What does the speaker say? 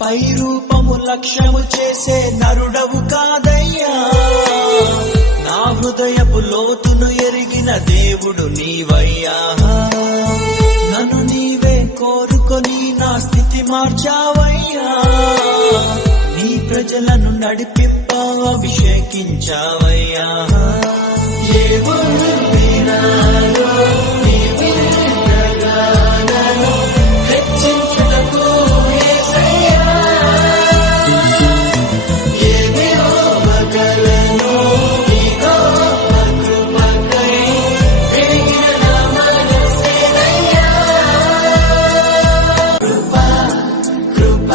పై రూపము లక్ష్యము చేసే నరుడవు కాదయ్యా. నా హృదయపు లోతును ఎరిగిన దేవుడు నీవయ్యా. నన్ను నీవే కోరుకొని నా స్థితి మార్చావయ్యా. నీ ప్రజలను నడిపింప అభిషేకించావయ్యా. ఏముంది నాలో నీ విగ్రహాలను హెచ్చించుటకు యేసయ్యా. ఏమి ఇవ్వగలను నీ గొప్ప కృపకై విరిగిన నా మనస్సేనయ్యా. కృప కృప